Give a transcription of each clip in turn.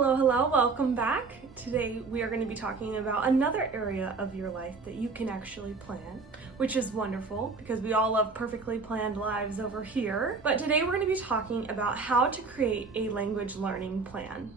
Hello, welcome back. Today we are going to be talking about another area of your life that you can actually plan, which is wonderful because we all love perfectly planned lives over here. But today we're going to be talking about how to create a language learning plan.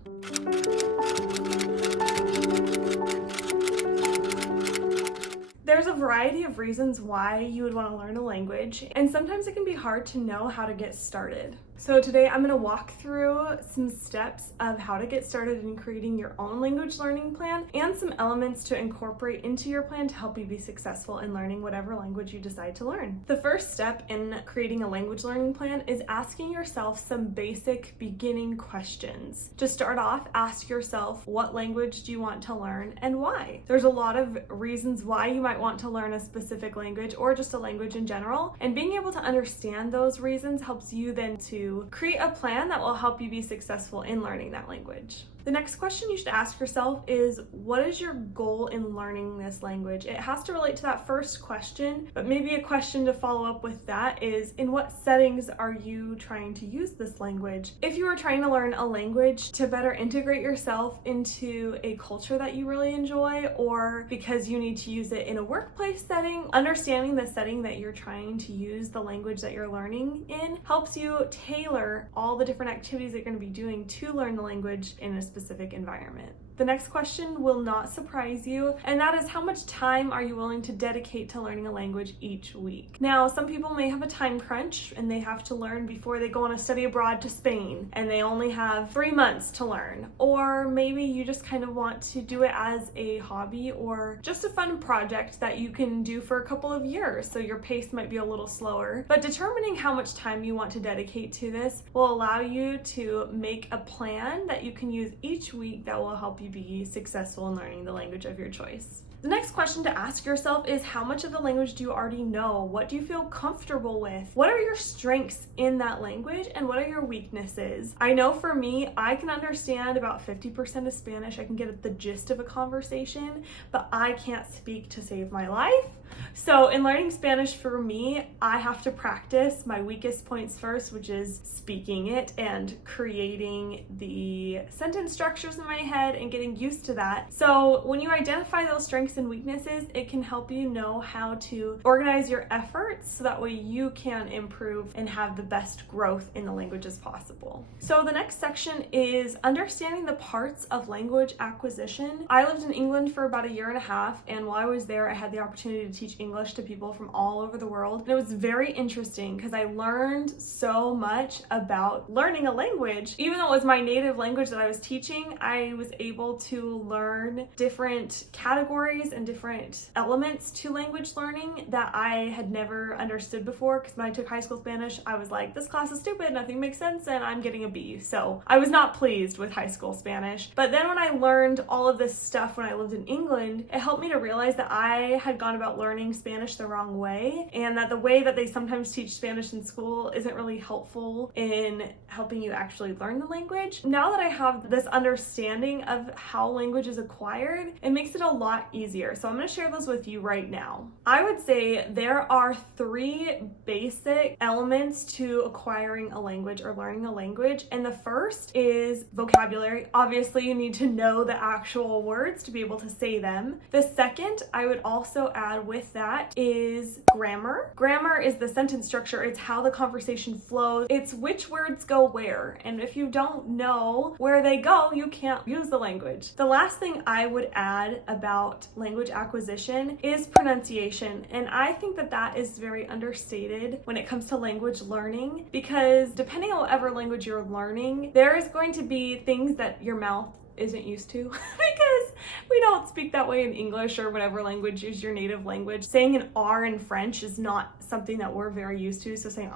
There's a variety of reasons why you would want to learn a language, and sometimes it can be hard to know how to get started. So today I'm going to walk through some steps of how to get started in creating your own language learning plan and some elements to incorporate into your plan to help you be successful in learning whatever language you decide to learn. The first step in creating a language learning plan is asking yourself some basic beginning questions. To start off, ask yourself, what language do you want to learn and why? There's a lot of reasons why you might want to learn a specific language or just a language in general, and being able to understand those reasons helps you then to create a plan that will help you be successful in learning that language. The next question you should ask yourself is, what is your goal in learning this language? It has to relate to that first question, but maybe a question to follow up with that is, in what settings are you trying to use this language? If you are trying to learn a language to better integrate yourself into a culture that you really enjoy, or because you need to use it in a workplace setting, understanding the setting that you're trying to use the language that you're learning in helps you tailor all the different activities that you're going to be doing to learn the language in a specific environment. The next question will not surprise you, and that is, how much time are you willing to dedicate to learning a language each week? Now, some people may have a time crunch and they have to learn before they go on a study abroad to Spain and they only have 3 months to learn. Or maybe you just kind of want to do it as a hobby or just a fun project that you can do for a couple of years, so your pace might be a little slower. But determining how much time you want to dedicate to this will allow you to make a plan that you can use each week that will help you be successful in learning the language of your choice. The next question to ask yourself is, how much of the language do you already know? What do you feel comfortable with? What are your strengths in that language and what are your weaknesses? I know for me, I can understand about 50% of Spanish. I can get at the gist of a conversation, but I can't speak to save my life. So in learning Spanish, for me, I have to practice my weakest points first, which is speaking it and creating the sentence structures in my head and getting used to that. So when you identify those strengths and weaknesses, it can help you know how to organize your efforts so that way you can improve and have the best growth in the language as possible. So the next section is understanding the parts of language acquisition. I lived in England for about 1.5 years, and while I was there, I had the opportunity to teach English to people from all over the world. And it was very interesting because I learned so much about learning a language. Even though it was my native language that I was teaching, I was able to learn different categories and different elements to language learning that I had never understood before, because when I took high school Spanish, I was like, this class is stupid, nothing makes sense, and I'm getting a B. So I was not pleased with high school Spanish. But then when I learned all of this stuff when I lived in England, it helped me to realize that I had gone about learning Spanish the wrong way, and that the way that they sometimes teach Spanish in school isn't really helpful in helping you actually learn the language. Now that I have this understanding of how language is acquired, it makes it a lot easier. So I'm going to share those with you right now. I would say there are 3 basic elements to acquiring a language or learning a language, and the first is vocabulary. Obviously, you need to know the actual words to be able to say them. The second, I would also add with that, is grammar. Grammar is the sentence structure. It's how the conversation flows. It's which words go where. And if you don't know where they go, you can't use the language. The last thing I would add about language acquisition is pronunciation. And I think that that is very understated when it comes to language learning, because depending on whatever language you're learning, there is going to be things that your mouth isn't used to because we don't speak that way in English or whatever language is your native language. Saying an R in French is not something that we're very used to. So saying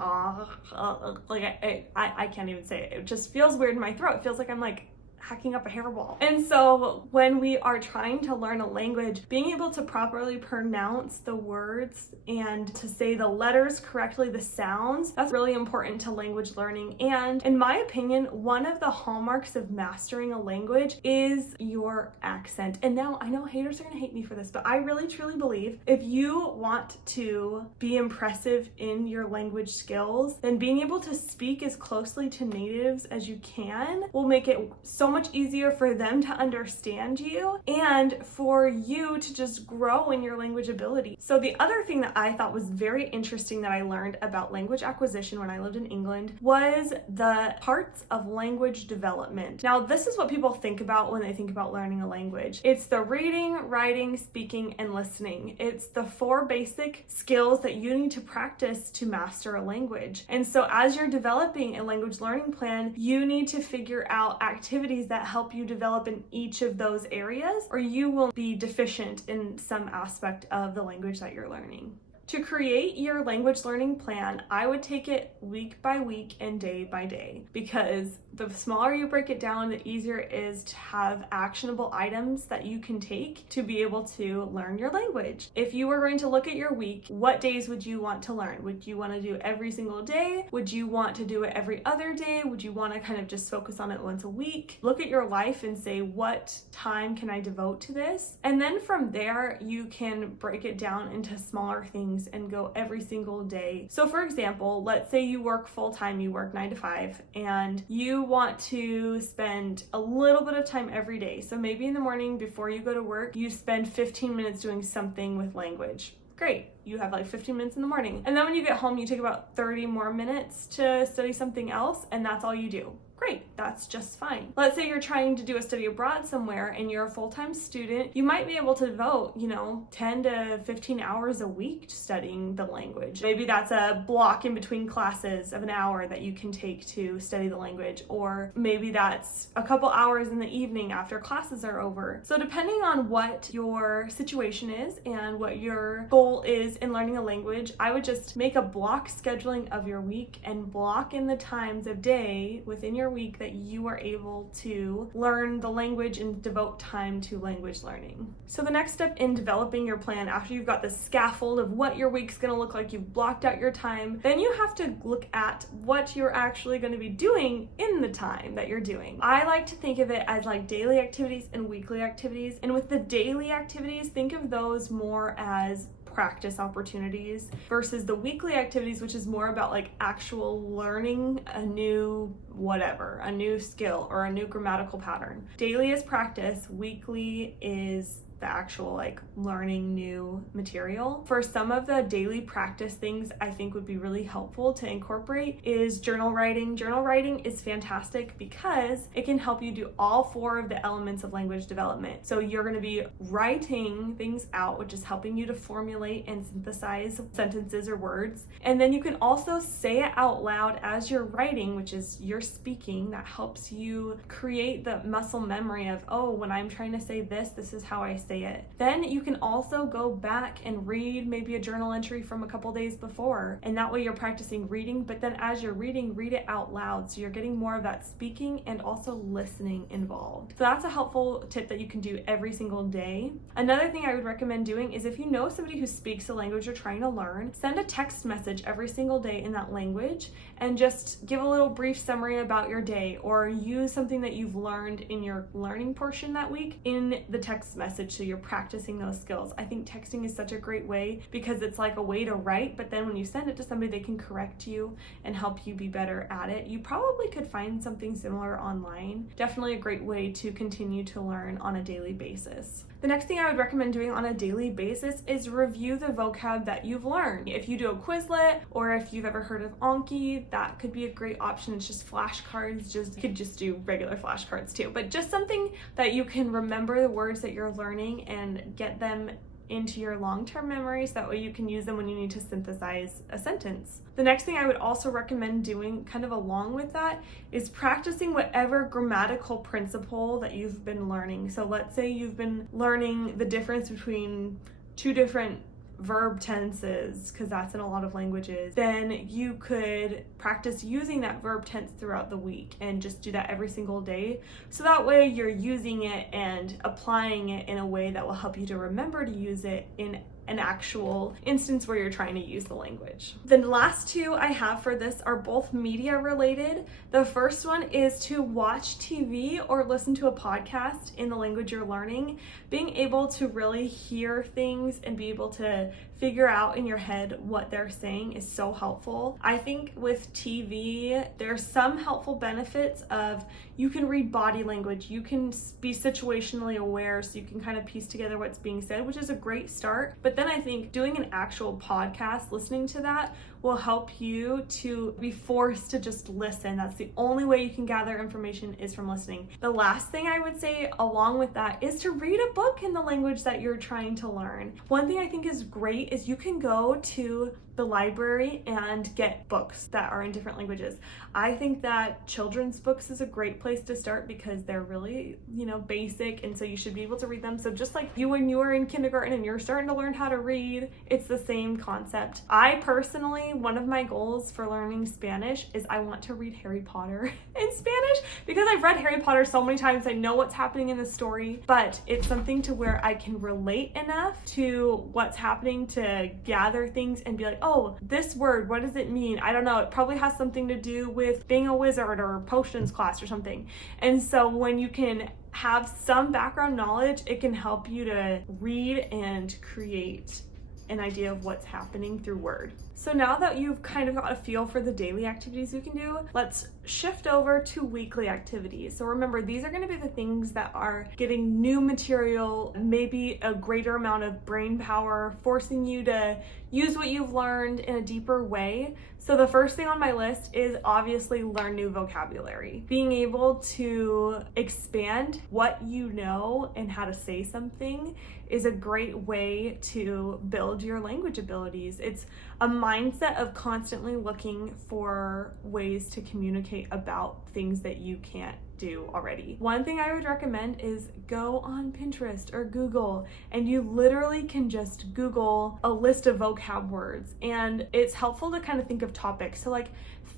like I can't even say it. It just feels weird in my throat. It feels like I'm like hacking up a hairball. And so when we are trying to learn a language, being able to properly pronounce the words and to say the letters correctly, the sounds, that's really important to language learning. And in my opinion, one of the hallmarks of mastering a language is your accent. And now I know haters are gonna hate me for this, but I really truly believe if you want to be impressive in your language skills, then being able to speak as closely to natives as you can will make it so so much easier for them to understand you and for you to just grow in your language ability. So the other thing that I thought was very interesting that I learned about language acquisition when I lived in England was the parts of language development. Now, this is what people think about when they think about learning a language. It's the reading, writing, speaking, and listening. It's the 4 basic skills that you need to practice to master a language. And so as you're developing a language learning plan, you need to figure out activities that help you develop in each of those areas, or you will be deficient in some aspect of the language that you're learning. To create your language learning plan, I would take it week by week and day by day, because the smaller you break it down, the easier it is to have actionable items that you can take to be able to learn your language. If you were going to look at your week, what days would you want to learn? Would you want to do it every single day? Would you want to do it every other day? Would you want to kind of just focus on it once a week? Look at your life and say, what time can I devote to this? And then from there, you can break it down into smaller things and go every single day. So for example, let's say you work full-time, you work 9 to 5, and you want to spend a little bit of time every day. So maybe in the morning before you go to work, you spend 15 minutes doing something with language. Great, you have like 15 minutes in the morning. And then when you get home, you take about 30 more minutes to study something else, and that's all you do. Great, that's just fine. Let's say you're trying to do a study abroad somewhere and you're a full-time student, you might be able to devote, 10 to 15 hours a week to studying the language. Maybe that's a block in between classes of an hour that you can take to study the language, or maybe that's a couple hours in the evening after classes are over. So depending on what your situation is and what your goal is in learning a language, I would just make a block scheduling of your week and block in the times of day within your week that you are able to learn the language and devote time to language learning. So the next step in developing your plan, after you've got the scaffold of what your week's going to look like, you've blocked out your time, then you have to look at what you're actually going to be doing in the time that you're doing. I like to think of it as like daily activities and weekly activities. And with the daily activities, think of those more as practice opportunities versus the weekly activities, which is more about like actual learning a new skill or a new grammatical pattern. Daily is practice, weekly is the actual like learning new material. For some of the daily practice things I think would be really helpful to incorporate is journal writing. Journal writing is fantastic because it can help you do all 4 of the elements of language development. So you're going to be writing things out, which is helping you to formulate and synthesize sentences or words. And then you can also say it out loud as you're writing, which is you're speaking. That helps you create the muscle memory of, oh, when I'm trying to say this, this is how I say it. Then you can also go back and read maybe a journal entry from a couple days before, and that way you're practicing reading, but then as you're reading, read it out loud, so you're getting more of that speaking and also listening involved. So that's a helpful tip that you can do every single day. Another thing I would recommend doing is if you know somebody who speaks a language you're trying to learn, send a text message every single day in that language and just give a little brief summary about your day, or use something that you've learned in your learning portion that week in the text message so you're practicing those skills. I think texting is such a great way because it's like a way to write, but then when you send it to somebody, they can correct you and help you be better at it. You probably could find something similar online. Definitely a great way to continue to learn on a daily basis. The next thing I would recommend doing on a daily basis is review the vocab that you've learned. If you do a Quizlet, or if you've ever heard of Anki, that could be a great option. It's just flashcards. You could just do regular flashcards too, but just something that you can remember the words that you're learning and get them into your long-term memory, so that way you can use them when you need to synthesize a sentence. The next thing I would also recommend doing kind of along with that is practicing whatever grammatical principle that you've been learning. So let's say you've been learning the difference between 2 different verb tenses, because that's in a lot of languages, then you could practice using that verb tense throughout the week and just do that every single day. So that way you're using it and applying it in a way that will help you to remember to use it in an actual instance where you're trying to use the language. The last 2 I have for this are both media related. The first one is to watch TV or listen to a podcast in the language you're learning. Being able to really hear things and be able to figure out in your head what they're saying is so helpful. I think with TV, there's some helpful benefits of You can read body language. You can be situationally aware so you can kind of piece together what's being said, which is a great start. But then I think doing an actual podcast, listening to that, will help you to be forced to just listen. That's the only way you can gather information is from listening. The last thing I would say along with that is to read a book in the language that you're trying to learn. One thing I think is great is you can go to the library and get books that are in different languages. I think that children's books is a great place to start because they're really, basic, and so you should be able to read them. So just like you when you were in kindergarten and you're starting to learn how to read, it's the same concept. I personally, one of my goals for learning Spanish is I want to read Harry Potter in Spanish because I've read Harry Potter so many times. I know what's happening in the story, but it's something to where I can relate enough to what's happening to gather things and be like, oh, this word, what does it mean? I don't know. It probably has something to do with being a wizard or potions class or something. And so when you can have some background knowledge, it can help you to read and create an idea of what's happening through word. So now that you've kind of got a feel for the daily activities you can do, let's shift over to weekly activities. So remember, these are going to be the things that are getting new material, maybe a greater amount of brain power, forcing you to use what you've learned in a deeper way. So the first thing on my list is obviously learn new vocabulary. Being able to expand what you know and how to say something is a great way to build your language abilities. It's a mindset of constantly looking for ways to communicate about things that you can't do already. One thing I would recommend is go on Pinterest or Google, and you literally can just Google a list of vocab words, and it's helpful to kind of think of topics. So like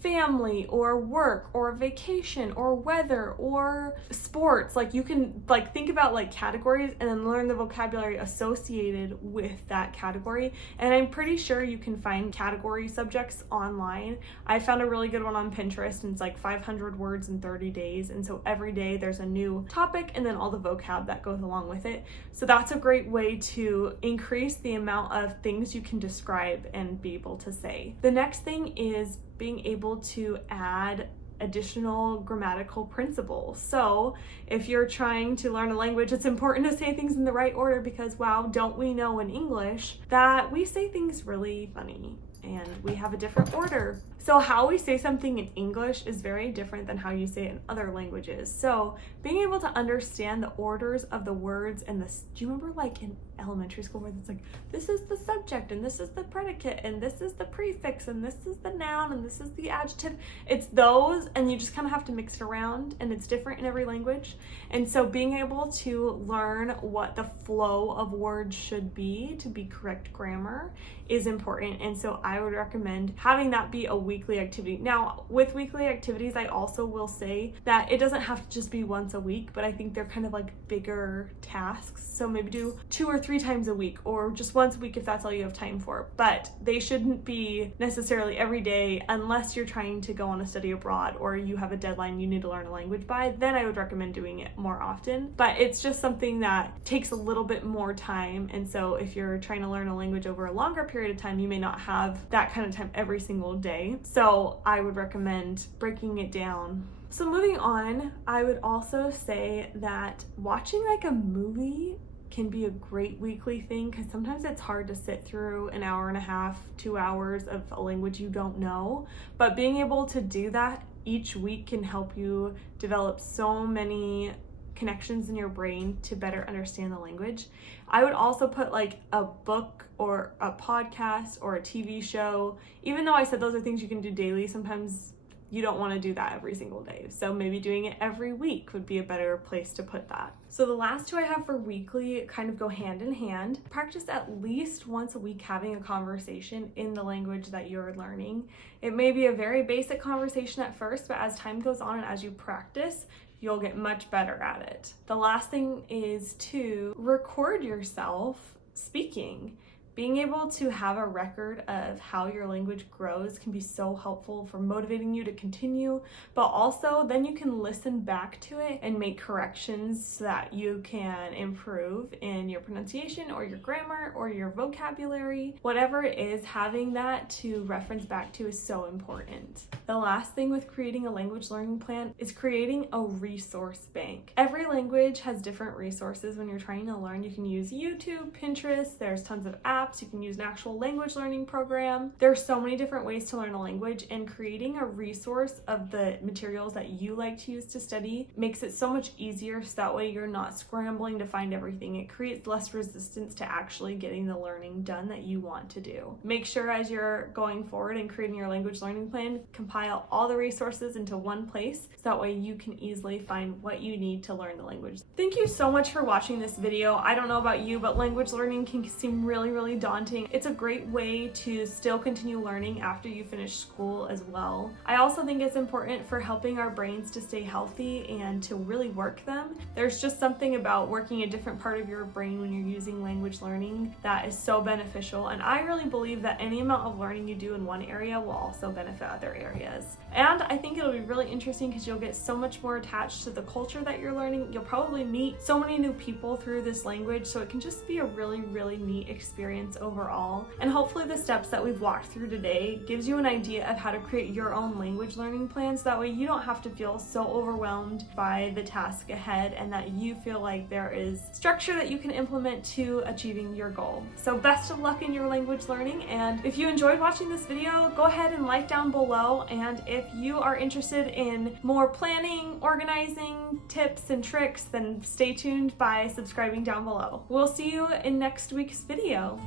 family or work or vacation or weather or sports. Like you can think about categories and then learn the vocabulary associated with that category. And I'm pretty sure you can find category subjects online. I found a really good one on Pinterest, and it's 500 words in 30 days. And so every day there's a new topic and then all the vocab that goes along with it. So that's a great way to increase the amount of things you can describe and be able to say. The next thing is being able to add additional grammatical principles. So if you're trying to learn a language, it's important to say things in the right order because, wow, don't we know in English that we say things really funny and we have a different order. So how we say something in English is very different than how you say it in other languages. So being able to understand the orders of the words and do you remember in elementary school where it's this is the subject and this is the predicate and this is the prefix and this is the noun and this is the adjective. It's those, and you just kind of have to mix it around, and it's different in every language. And so being able to learn what the flow of words should be to be correct grammar is important. And so I would recommend having that be a weekly activity. Now, with weekly activities, I also will say that it doesn't have to just be once a week, but I think they're kind of bigger tasks. So maybe do 2 or 3 times a week, or just once a week if that's all you have time for. But they shouldn't be necessarily every day unless you're trying to go on a study abroad or you have a deadline you need to learn a language by. Then I would recommend doing it more often. But it's just something that takes a little bit more time. And so if you're trying to learn a language over a longer period of time, you may not have that kind of time every single day. So I would recommend breaking it down. So moving on, I would also say that watching a movie can be a great weekly thing because sometimes it's hard to sit through an hour and a half, 2 hours of a language you don't know. But being able to do that each week can help you develop so many connections in your brain to better understand the language. I would also put a book or a podcast or a TV show. Even though I said those are things you can do daily, sometimes you don't want to do that every single day. So maybe doing it every week would be a better place to put that. So the last 2 I have for weekly kind of go hand in hand. Practice at least once a week having a conversation in the language that you're learning. It may be a very basic conversation at first, but as time goes on and as you practice, you'll get much better at it. The last thing is to record yourself speaking. Being able to have a record of how your language grows can be so helpful for motivating you to continue, but also then you can listen back to it and make corrections so that you can improve in your pronunciation or your grammar or your vocabulary. Whatever it is, having that to reference back to is so important. The last thing with creating a language learning plan is creating a resource bank. Every language has different resources when you're trying to learn. You can use YouTube, Pinterest, there's tons of apps, you can use an actual language learning program. There's so many different ways to learn a language, and creating a resource of the materials that you like to use to study makes it so much easier, so that way you're not scrambling to find everything. It creates less resistance to actually getting the learning done that you want to do. Make sure as you're going forward and creating your language learning plan, compile all the resources into one place, so that way you can easily find what you need to learn the language. Thank you so much for watching this video. I don't know about you, but language learning can seem really daunting. It's a great way to still continue learning after you finish school as well. I also think it's important for helping our brains to stay healthy and to really work them. There's just something about working a different part of your brain when you're using language learning that is so beneficial, and I really believe that any amount of learning you do in one area will also benefit other areas. And I think it'll be really interesting because you'll get so much more attached to the culture that you're learning. You'll probably meet so many new people through this language, so it can just be a really neat experience overall. And hopefully the steps that we've walked through today gives you an idea of how to create your own language learning plans. That way you don't have to feel so overwhelmed by the task ahead, and that you feel like there is structure that you can implement to achieving your goal. So best of luck in your language learning, and if you enjoyed watching this video, go ahead and like down below, and if you are interested in more planning, organizing tips and tricks, then stay tuned by subscribing down below. We'll see you in next week's video.